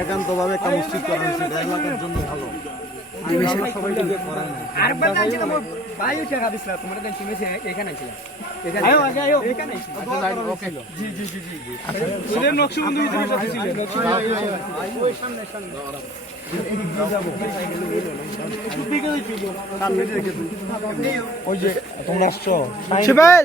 একান্তভাবে একটা মসজিদ করা হয়েছে এলাকার জন্য ভালো। তোমরা যে শিবেল?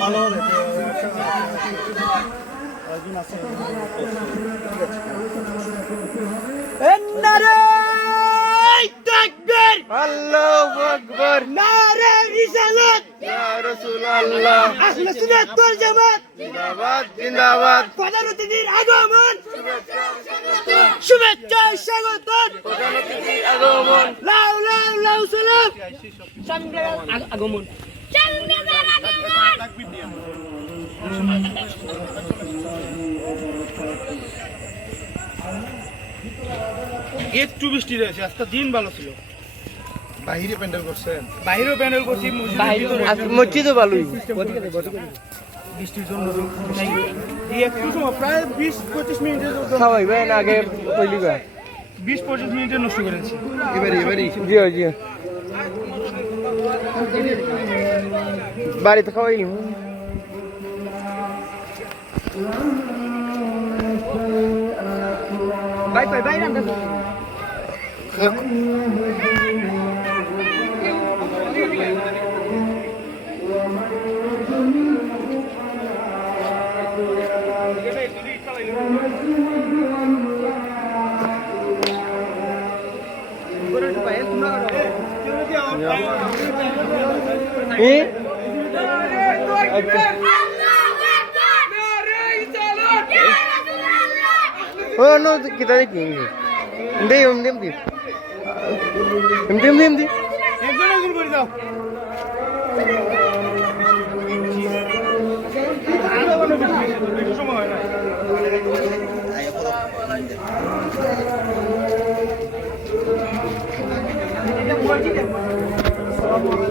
ভালো হবে আল্লাহু আকবার। নারে রিসালাত ইয়া রাসূলুল্লাহ আহলে সুন্নাত ওয়াল জামাত। জিন্দাবাদ জিন্দাবাদ। আগমন। শুভেচ্ছা। স্বাগত আগমন লাউ লাউ লাউ সালাম। আগমন একটু বৃষ্টি রয়েছে আজকে দিন ভালো ছিল। বাহিরে প্যান্ডেল করছেন? বাইরেও প্যান্ডেল করছি মসজিদও ভালোই বৃষ্টির জন্য প্রায় বিশ পঁচিশ মিনিটের সবাই ভাই আগে কইলি বা বিশ পঁচিশ মিনিটের নষ্ট করেছি। এবারে এবারে জি জি বাড়িতে খাওয়াই বাই বাই বাই রান্না kita দেখি MD MD MD MD MD MD একজন একজন করে দাও একটু সময় হয় না